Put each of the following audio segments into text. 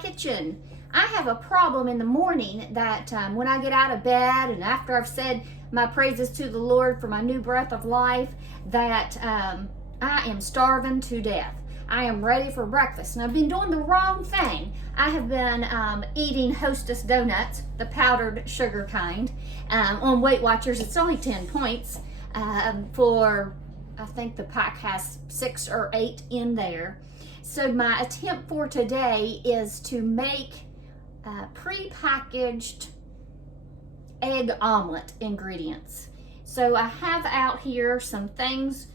kitchen. I have a problem in the morning that when I get out of bed and after I've said my praises to the Lord for my new breath of life, that I am starving to death. I am ready for breakfast, and I've been doing the wrong thing. I have been eating Hostess donuts, the powdered sugar kind. On Weight Watchers, it's only 10 points for, I think the pack has 6 or 8 in there. So my attempt for today is to make pre-packaged egg omelet ingredients. So I have out here some things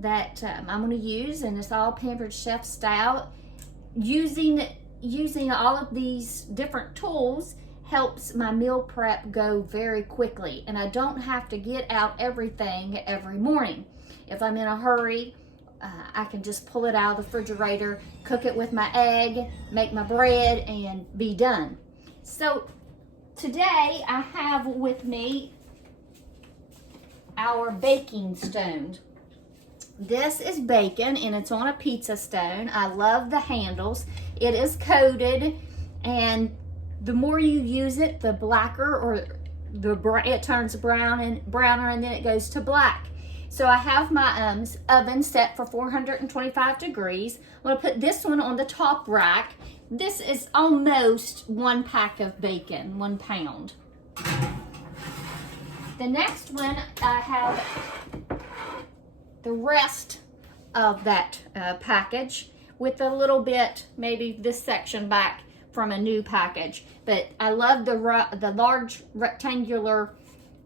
that I'm going to use, and it's all Pampered Chef style. Using all of these different tools helps my meal prep go very quickly, and I don't have to get out everything every morning. If I'm in a hurry, I can just pull it out of the refrigerator, cook it with my egg, make my bread, and be done. So today I have with me our baking stone. This is bacon, and it's on a pizza stone. I love the handles. It is coated, and the more you use it, the blacker, or it turns brown and browner, and then it goes to black. So I have my oven set for 425 degrees. I'm going to put this one on the top rack. This is almost 1 pack of bacon, 1 pound. The next one, I have the rest of that package with a little bit, maybe this section back from a new package. But I love the large rectangular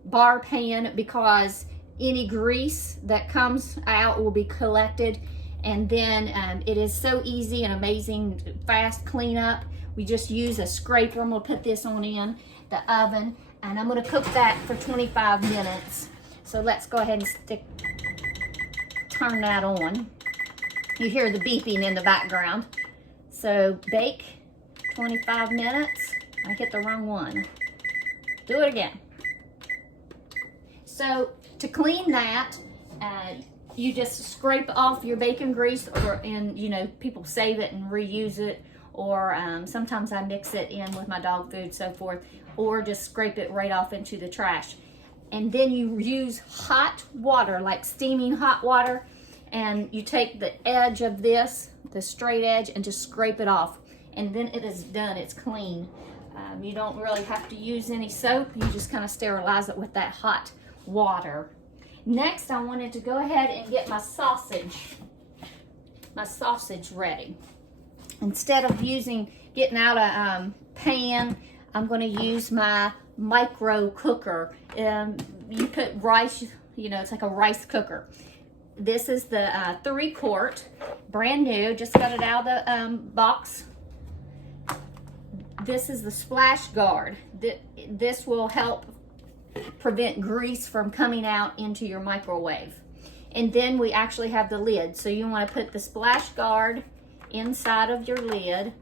bar pan because any grease that comes out will be collected, and then it is so easy and amazing, fast cleanup. We just use a scraper. I'm gonna put this on in the oven, and I'm gonna cook that for 25 minutes. So let's go ahead and turn that on. You hear the beeping in the background. So bake 25 minutes. I hit the wrong one. Do it again. So to clean that, you just scrape off your bacon grease, and people save it and reuse it, or sometimes I mix it in with my dog food, so forth, or just scrape it right off into the trash. And then you use hot water, like steaming hot water, and you take the edge of this, the straight edge, and just scrape it off. And then it is done, it's clean. You don't really have to use any soap. You just kind of sterilize it with that hot water. Next, I wanted to go ahead and get my sausage ready. Instead of getting out a pan, I'm going to use my micro-cooker. You put rice, it's like a rice cooker. This is the 3-quart, brand new, just got it out of the box. This is the splash guard. This will help prevent grease from coming out into your microwave. And then we actually have the lid. So you want to put the splash guard inside of your lid,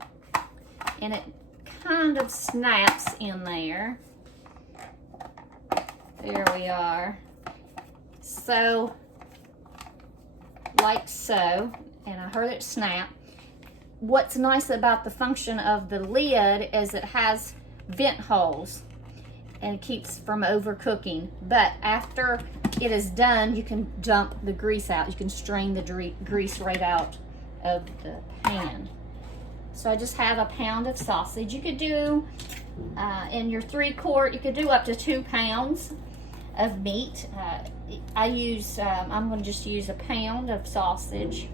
and it kind of snaps in there. There we are. So, like so, and I heard it snap. What's nice about the function of the lid is it has vent holes and it keeps from overcooking. But after it is done, you can dump the grease out. You can strain the grease right out of the pan. So I just have a pound of sausage. You could do, in your 3-quart, you could do up to 2 pounds of meat. I'm going to just use a pound of sausage.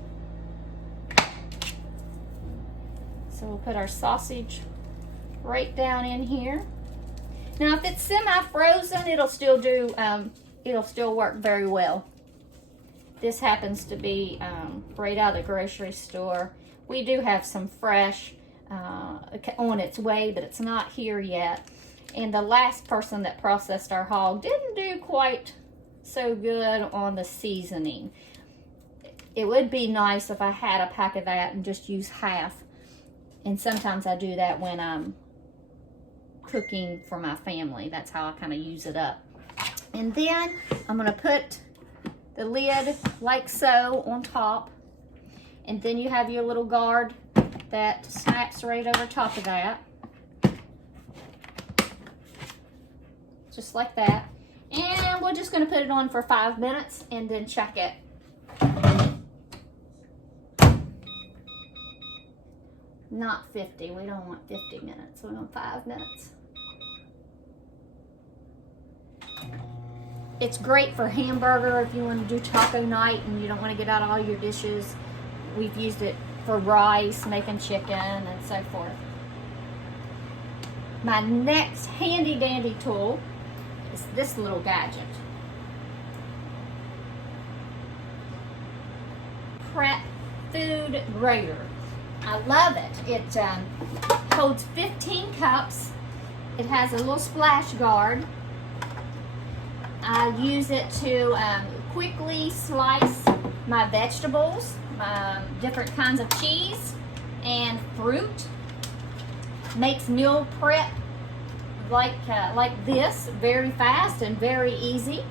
So we'll put our sausage right down in here. Now, if it's semi-frozen, it'll still work very well. This happens to be right out of the grocery store. We do have some fresh on its way, but it's not here yet. And the last person that processed our hog didn't do quite so good on the seasoning. It would be nice if I had a pack of that and just use half. And sometimes I do that when I'm cooking for my family. That's how I kind of use it up. And then I'm going to put the lid like so on top. And then you have your little guard that snaps right over top of that. Just like that. And we're just going to put it on for 5 minutes and then check it. Not 50. We don't want 50 minutes. We want 5 minutes. It's great for hamburger if you want to do taco night and you don't want to get out all your dishes. We've used it for rice, making chicken, and so forth. My next handy dandy tool is this little gadget. Food Grater. I love it. It holds 15 cups. It has a little splash guard. I use it to quickly slice my vegetables, different kinds of cheese and fruit. Makes meal prep like this very fast and very easy.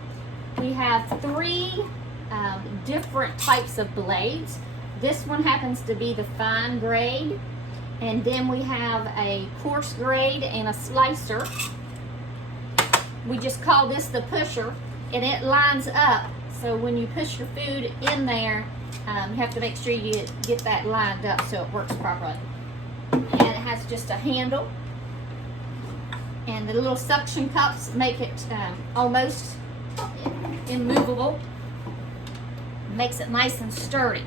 We have 3 different types of blades. This one happens to be the fine grade, and then we have a coarse grade and a slicer. We just call this the pusher, and it lines up, so when you push your food in there, you have to make sure you get that lined up so it works properly. And it has just a handle, and the little suction cups make it almost immovable. Makes it nice and sturdy.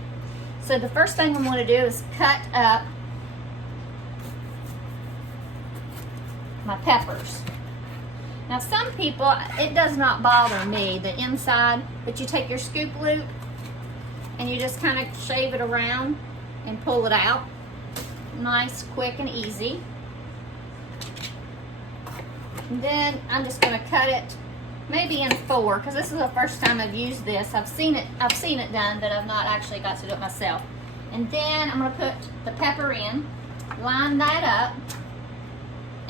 So the first thing we want to do is cut up my peppers. Now some people, it does not bother me, the inside, but you take your scoop loop and you just kind of shave it around and pull it out. Nice, quick, and easy. And then I'm just going to cut it maybe in 4, because this is the first time I've used this. I've seen it done, but I've not actually got to do it myself. And then I'm going to put the pepper in, line that up,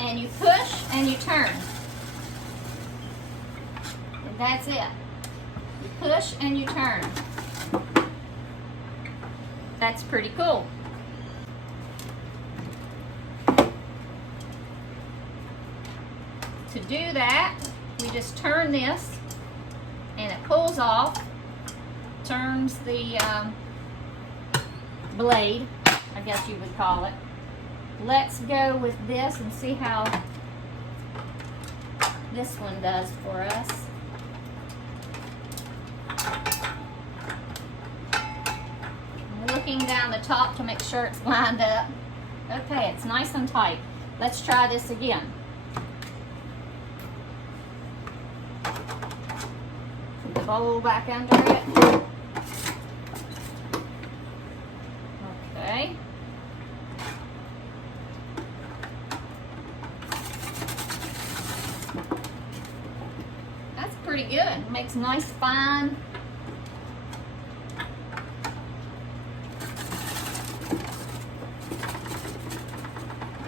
and you push and you turn. And that's it. You push and you turn. That's pretty cool. To do that, we just turn this and it pulls off, turns the blade, I guess you would call it. Let's go with this and see how this one does for us. I'm looking down the top to make sure it's lined up. Okay, it's nice and tight. Let's try this again. Put the bowl back under it. Okay. That's pretty good. Makes nice fine.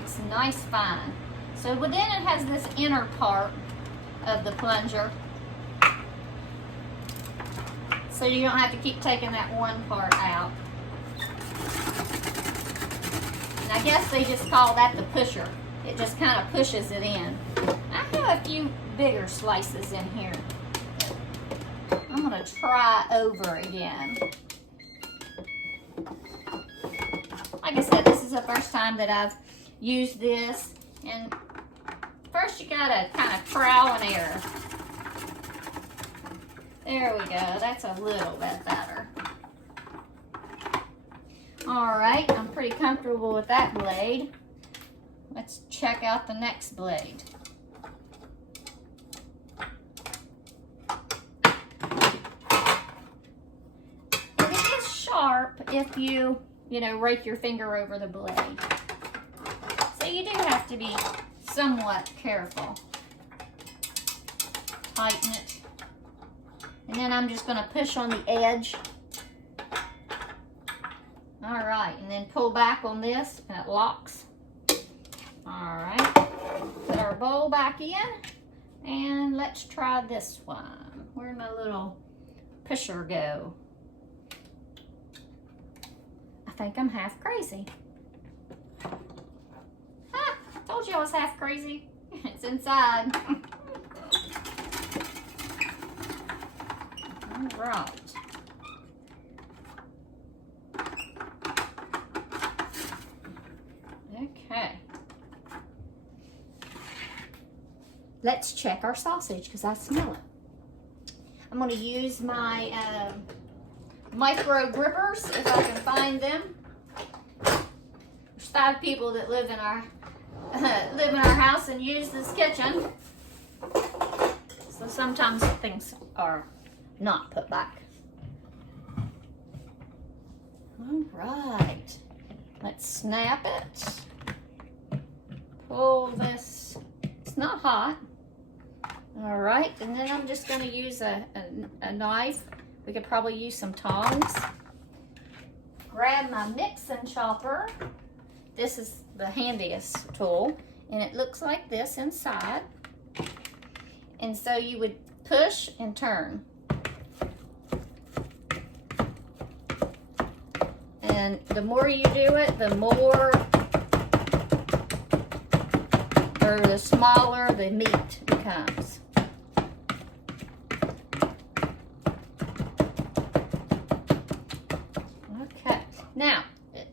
It's nice fine. So within it has this inner part of the plunger. So you don't have to keep taking that one part out. And I guess they just call that the pusher. It just kind of pushes it in. I have a few bigger slices in here. I'm going to try over again. Like I said, this is the first time that I've used this. And first you got to kind of trial and error. There we go. That's a little bit better. All right, I'm pretty comfortable with that blade. Let's check out the next blade. And it is sharp if you rake your finger over the blade. So you do have to be somewhat careful. Tighten it. And then I'm just going to push on the edge. All right, and then pull back on this and it locks. All right, put our bowl back in and let's try this one. Where'd my little pusher go? I think I'm half crazy. told you I was half crazy. It's inside. All right. Okay. Let's check our sausage because I smell it. I'm going to use my micro grippers if I can find them. There's 5 people that live in our house and use this kitchen, so sometimes things are not put back. All right, let's snap it. Pull this. It's not hot. All right, and then I'm just going to use a knife. We could probably use some tongs. Grab my mixing chopper. This is the handiest tool, and it looks like this inside. And so you would push and turn. And the more you do it, the more, or the smaller the meat becomes. Okay, now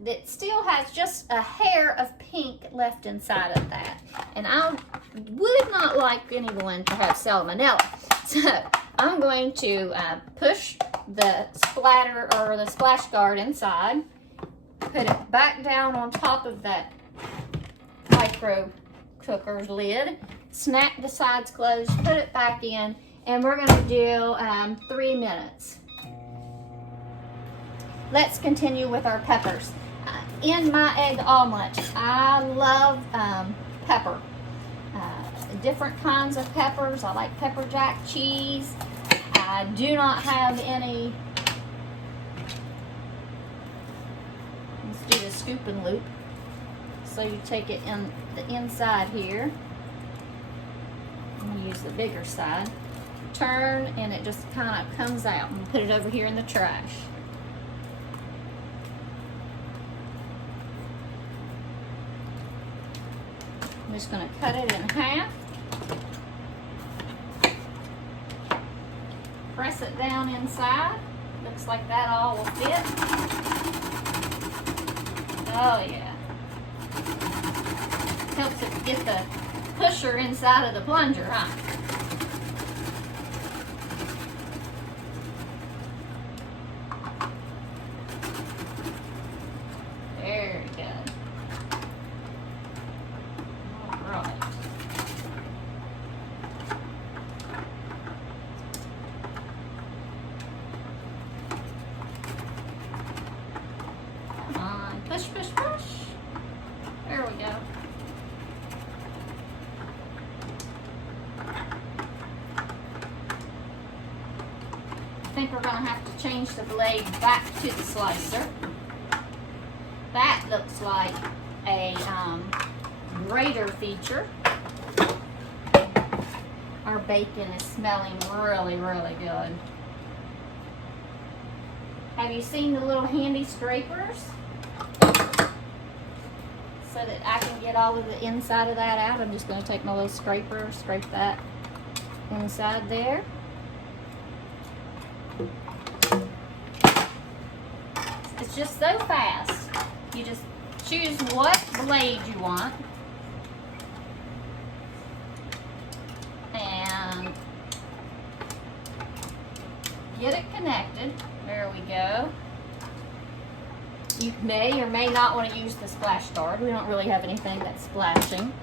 it still has just a hair of pink left inside of that, and I would not like anyone to have salmonella, so I'm going to push the splatter or the splash guard inside, put it back down on top of that micro cooker's lid, snap the sides closed, put it back in, and we're going to do 3 minutes. Let's continue with our peppers. In my egg omelet, I love pepper. Different kinds of peppers. I like pepper jack cheese. I do not have any. Let's do the scoop and loop. So you take it in the inside here. I'm going to use the bigger side. Turn, and it just kind of comes out. And put it over here in the trash. I'm just going to cut it in half. Press it down inside. Looks like that all will fit. Oh yeah. Helps it get the pusher inside of the plunger, huh? Very good. Push, push, push. There we go. I think we're going to have to change the blade back to the slicer. That looks like a grater feature. Our bacon is smelling really, really good. Have you seen the little handy scrapers? So that I can get all of the inside of that out, I'm just going to take my little scraper, scrape that inside there. It's just so fast. You just choose what blade you want. And get it connected. There we go. You may or may not want to use the splash guard. We don't really have anything that's splashing.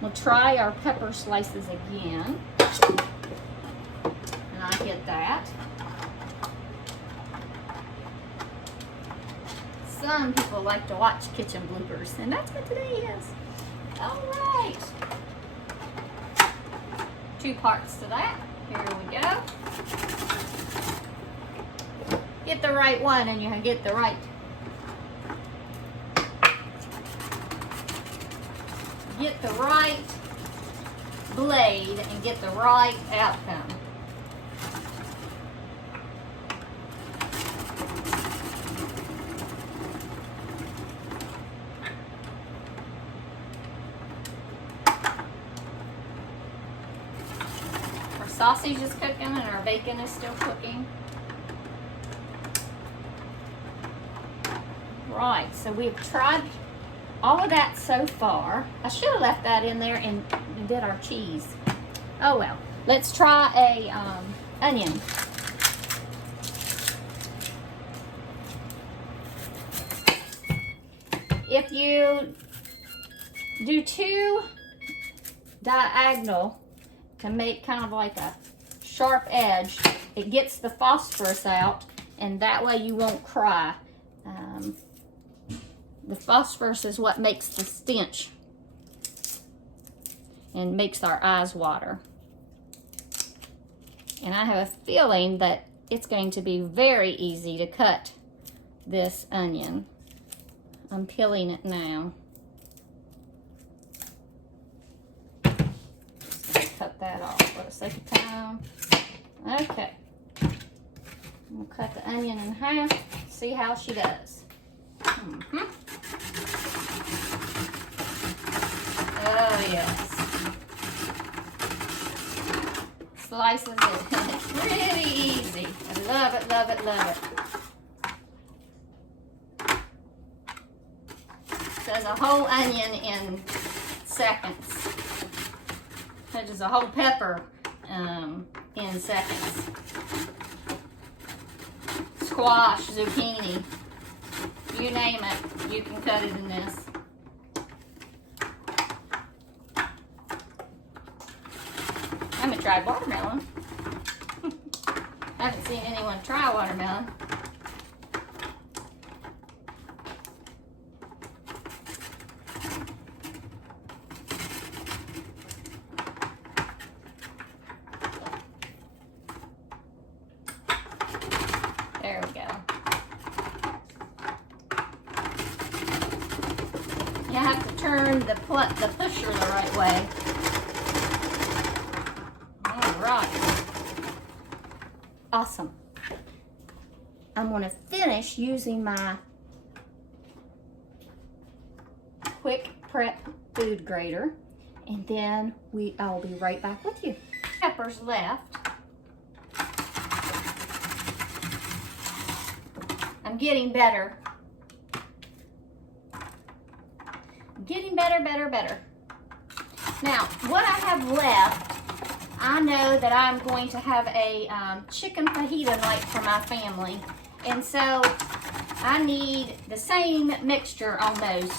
We'll try our pepper slices again. And I get that. Some people like to watch kitchen bloopers, and that's what today is. All right. 2 parts to that. Here we go. Get the right one and you get the right. Get the right blade and get the right outcome. sausage is cooking and our bacon is still cooking. Right, so we've tried all of that so far. I should have left that in there and did our cheese. Oh well. Let's try a onion. If you do two diagonal to make kind of like a sharp edge, it gets the phosphorus out, and that way you won't cry. The phosphorus is what makes the stench and makes our eyes water. And I have a feeling that it's going to be very easy to cut this onion. I'm peeling it now. Cut that off for the sake of time. Okay. We'll cut the onion in half, see how she does. Oh yes. Slices it. It's really easy. I love it, love it, love it. Does a whole onion in seconds. Touches a whole pepper in seconds. Squash, zucchini, you name it, you can cut it in this. I haven't tried watermelon. I haven't seen anyone try watermelon. There we go. You have to turn the pusher the right way. All right. Awesome. I'm going to finish using my quick prep food grater, and then I'll be right back with you. Peppers left. I'm getting better. Getting better, better, better. Now, what I have left, I know that I'm going to have a chicken fajita night for my family. And so I need the same mixture almost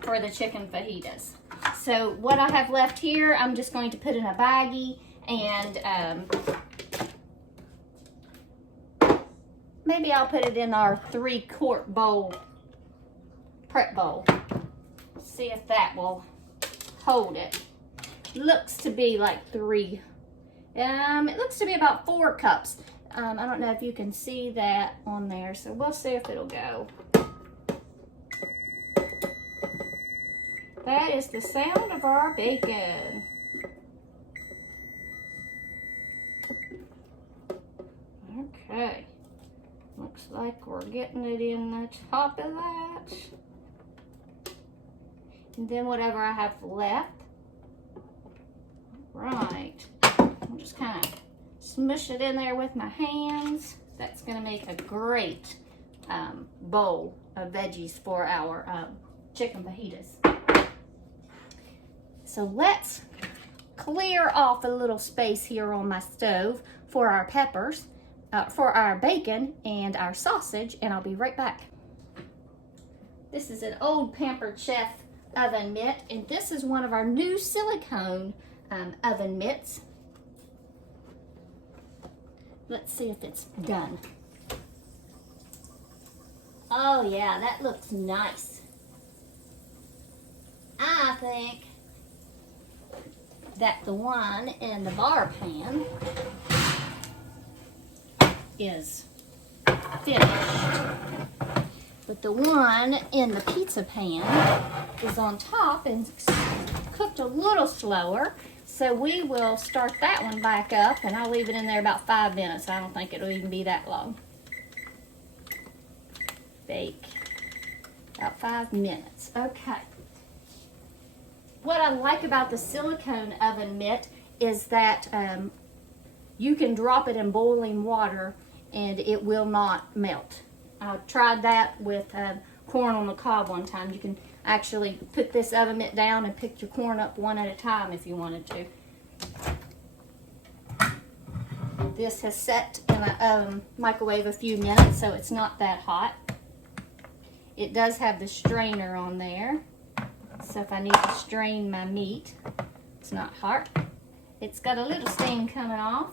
for the chicken fajitas. So what I have left here, I'm just going to put in a baggie, and maybe I'll put it in our 3-quart bowl, prep bowl. See if that will hold it. Looks to be like 3. It looks to be about 4 cups. I don't know if you can see that on there, so we'll see if it'll go. That is the sound of our bacon. Okay. Looks like we're getting it in the top of that. And then whatever I have left. Right. I'll just kind of smush it in there with my hands. That's going to make a great bowl of veggies for our chicken fajitas. So let's clear off a little space here on my stove for our peppers, for our bacon and our sausage, and I'll be right back. This is an old Pampered Chef oven mitt, and this is one of our new silicone oven mitts. Let's see if it's done. Oh yeah, that looks nice. I think that the one in the bar pan is finished, but the one in the pizza pan is on top and cooked a little slower. So we will start that one back up, and I'll leave it in there about 5 minutes. I don't think it'll even be that long. Bake about 5 minutes. Okay. What I like about the silicone oven mitt is that you can drop it in boiling water and it will not melt. I tried that with corn on the cob one time. You can actually put this oven mitt down and pick your corn up one at a time if you wanted to. This has set in a microwave a few minutes, so it's not that hot. It does have the strainer on there, so if I need to strain my meat, it's not hot. It's got a little steam coming off.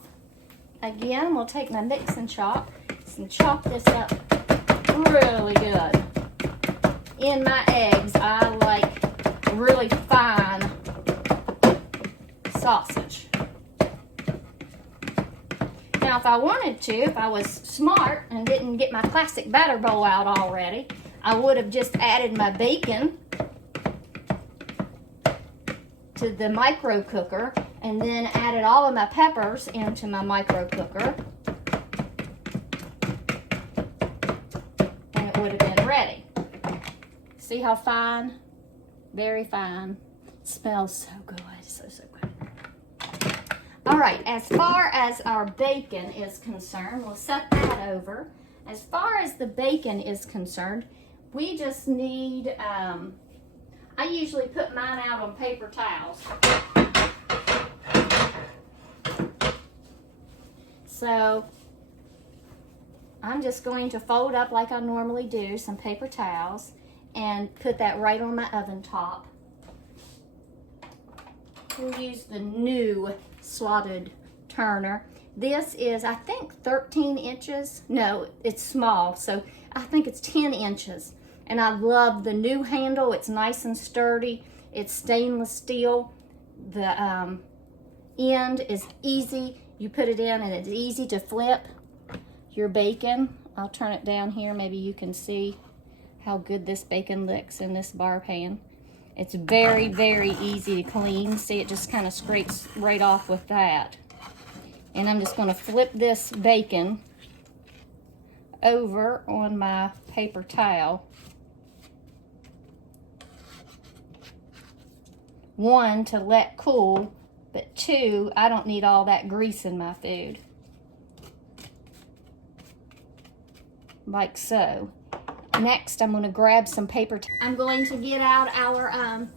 Again, we'll take my mix and chop this up really good. In my eggs, I like really fine sausage. Now, if I wanted to, if I was smart and didn't get my plastic batter bowl out already, I would have just added my bacon to the micro-cooker and then added all of my peppers into my micro-cooker. And it would have been ready. See how fine? Very fine. It smells so good. So good. All right, as far as our bacon is concerned, we'll set that over. As far as the bacon is concerned, we just need, I usually put mine out on paper towels. So I'm just going to fold up like I normally do, some paper towels, and put that right on my oven top. We'll use the new slotted turner. This is, I think, 13 inches. No, it's small, so I think it's 10 inches. And I love the new handle. It's nice and sturdy. It's stainless steel. The end is easy. You put it in and it's easy to flip your bacon. I'll turn it down here. Maybe you can see how good this bacon looks in this bar pan. It's very, very easy to clean. See, it just kind of scrapes right off with that. And I'm just going to flip this bacon over on my paper towel. One, to let cool, but two, I don't need all that grease in my food. Like so. Next, I'm going to grab some paper. I'm going to get out our,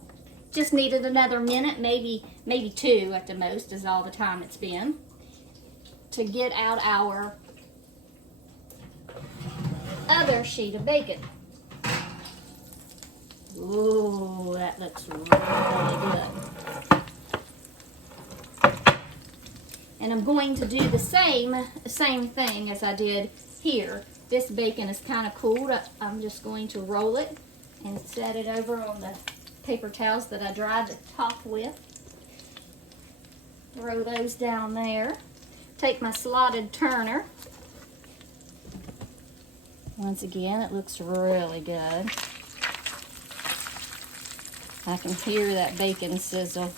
just needed another minute, maybe 2 at the most is all the time it's been, to get out our other sheet of bacon. Ooh, that looks really good. And I'm going to do the same thing as I did here. This bacon is kind of cooled. I'm just going to roll it and set it over on the paper towels that I dried the top with. Throw those down there. Take my slotted turner. Once again, it looks really good. I can hear that bacon sizzle.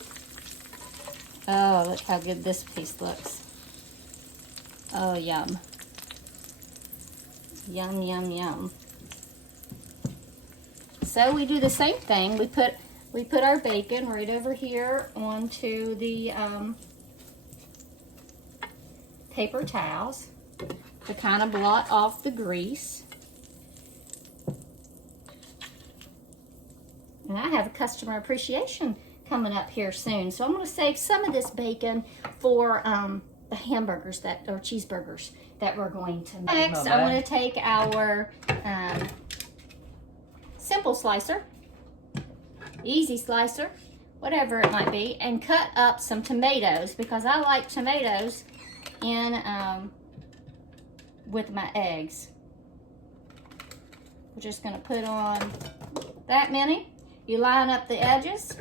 Oh, look how good this piece looks. Oh, yum. Yum, yum, yum. So we do the same thing. We put our bacon right over here onto the paper towels to kind of blot off the grease. And I have a customer appreciation coming up here soon, so I'm going to save some of this bacon for the hamburgers or cheeseburgers that we're going to make. Next, I'm going to take our simple slicer, easy slicer, whatever it might be, and cut up some tomatoes because I like tomatoes in with my eggs. We're just going to put on that many. You line up the edges.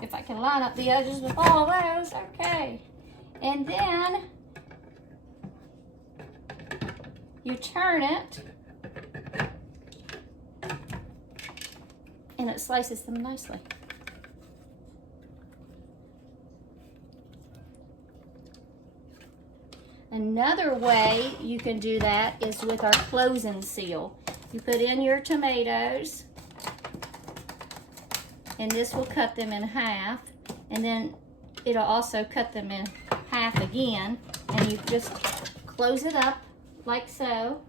If I can line up the edges with all of those, okay. And then you turn it and it slices them nicely. Another way you can do that is with our closing seal. You put in your tomatoes, and this will cut them in half, and then it'll also cut them in half again, and you just close it up like so,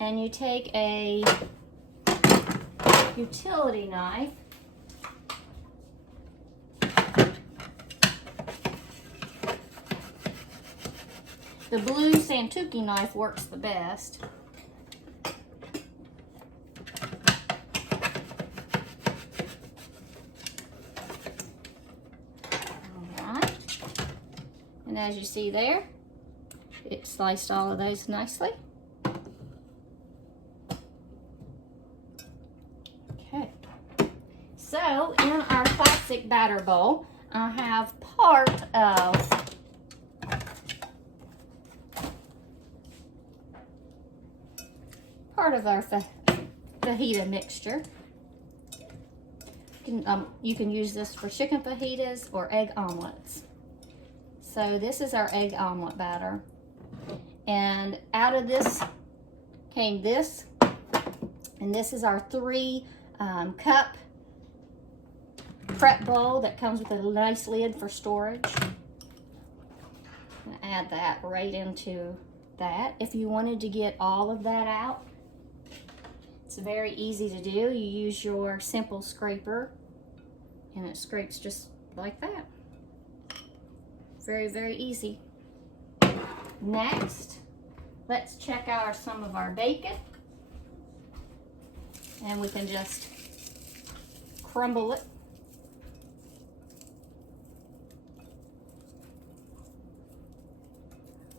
and you take a utility knife The blue Santuki knife works the best. Alright. And as you see there, it sliced all of those nicely. Okay. So in our classic batter bowl, I have part of our fajita mixture. You can use this for chicken fajitas or egg omelets. So this is our egg omelet batter. And out of this came this. And this is our 3-cup prep bowl that comes with a nice lid for storage. I'm gonna add that right into that. If you wanted to get all of that out, it's very easy to do. You use your simple scraper and it scrapes just like that. Very, very easy. Next, let's check out some of our bacon. And we can just crumble it.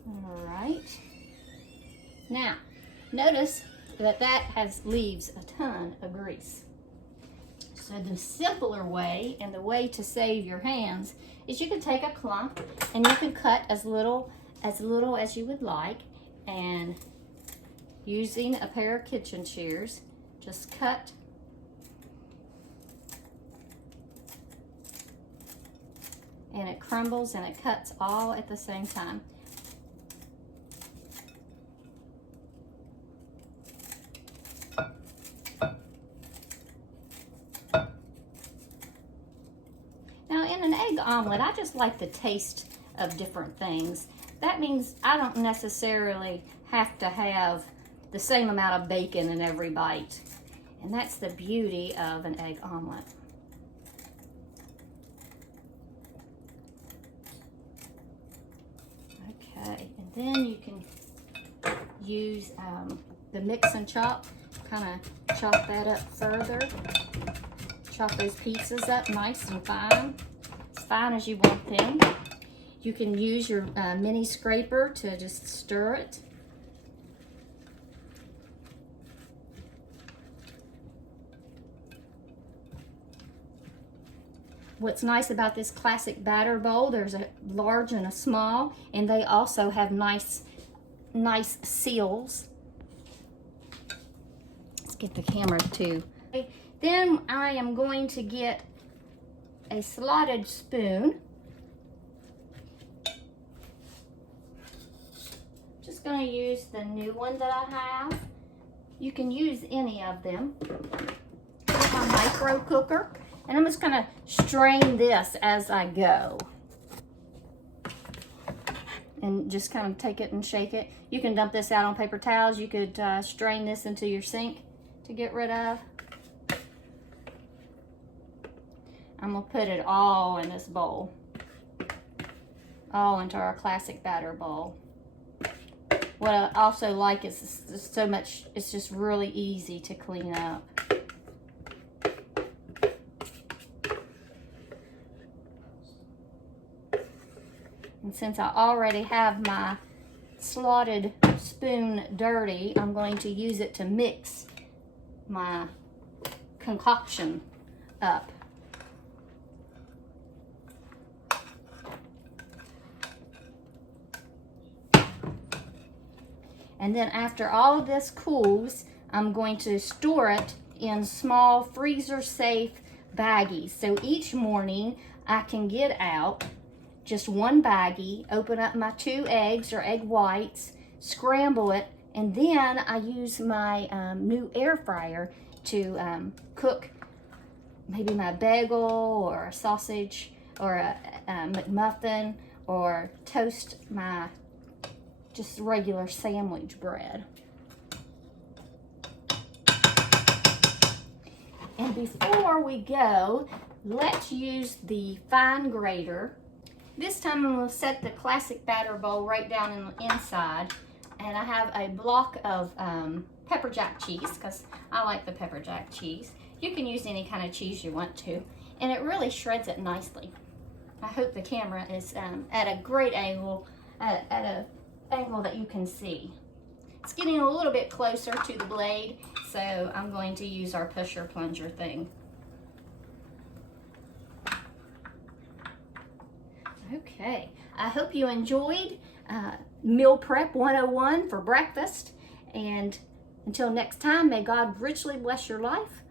All right. Now, notice that leaves a ton of grease. So the simpler way, and the way to save your hands, is you can take a clump and you can cut as little as you would like, and using a pair of kitchen shears, just cut and it crumbles and it cuts all at the same time. Egg omelet, I just like the taste of different things. That means I don't necessarily have to have the same amount of bacon in every bite. And that's the beauty of an egg omelet. Okay, and then you can use the mix and chop, kind of chop that up further. Chop those pieces up nice and fine. Fine as you want them. You can use your mini scraper to just stir it. What's nice about this classic batter bowl, there's a large and a small, and they also have nice seals. Let's get the camera too. Then I am going to get a slotted spoon. Just going to use the new one that I have. You can use any of them. Here's my micro-cooker, and I'm just going to strain this as I go. And just kind of take it and shake it. You can dump this out on paper towels. You could strain this into your sink to get rid of. I'm going to put it all in this bowl. All into our classic batter bowl. What I also like is so much, it's just really easy to clean up. And since I already have my slotted spoon dirty, I'm going to use it to mix my concoction up. And then after all of this cools, I'm going to store it in small freezer-safe baggies. So each morning I can get out just one baggie, open up my 2 eggs or egg whites, scramble it, and then I use my new air fryer to cook maybe my bagel or a sausage or a McMuffin, or toast my just regular sandwich bread. And before we go, let's use the fine grater. This time I'm going to set the classic batter bowl right down in the inside. And I have a block of pepper jack cheese, because I like the pepper jack cheese. You can use any kind of cheese you want to. And it really shreds it nicely. I hope the camera is at a great angle, at an angle that you can see. It's getting a little bit closer to the blade, so I'm going to use our pusher plunger thing. Okay, I hope you enjoyed Meal Prep 101 for breakfast. And until next time, may God richly bless your life.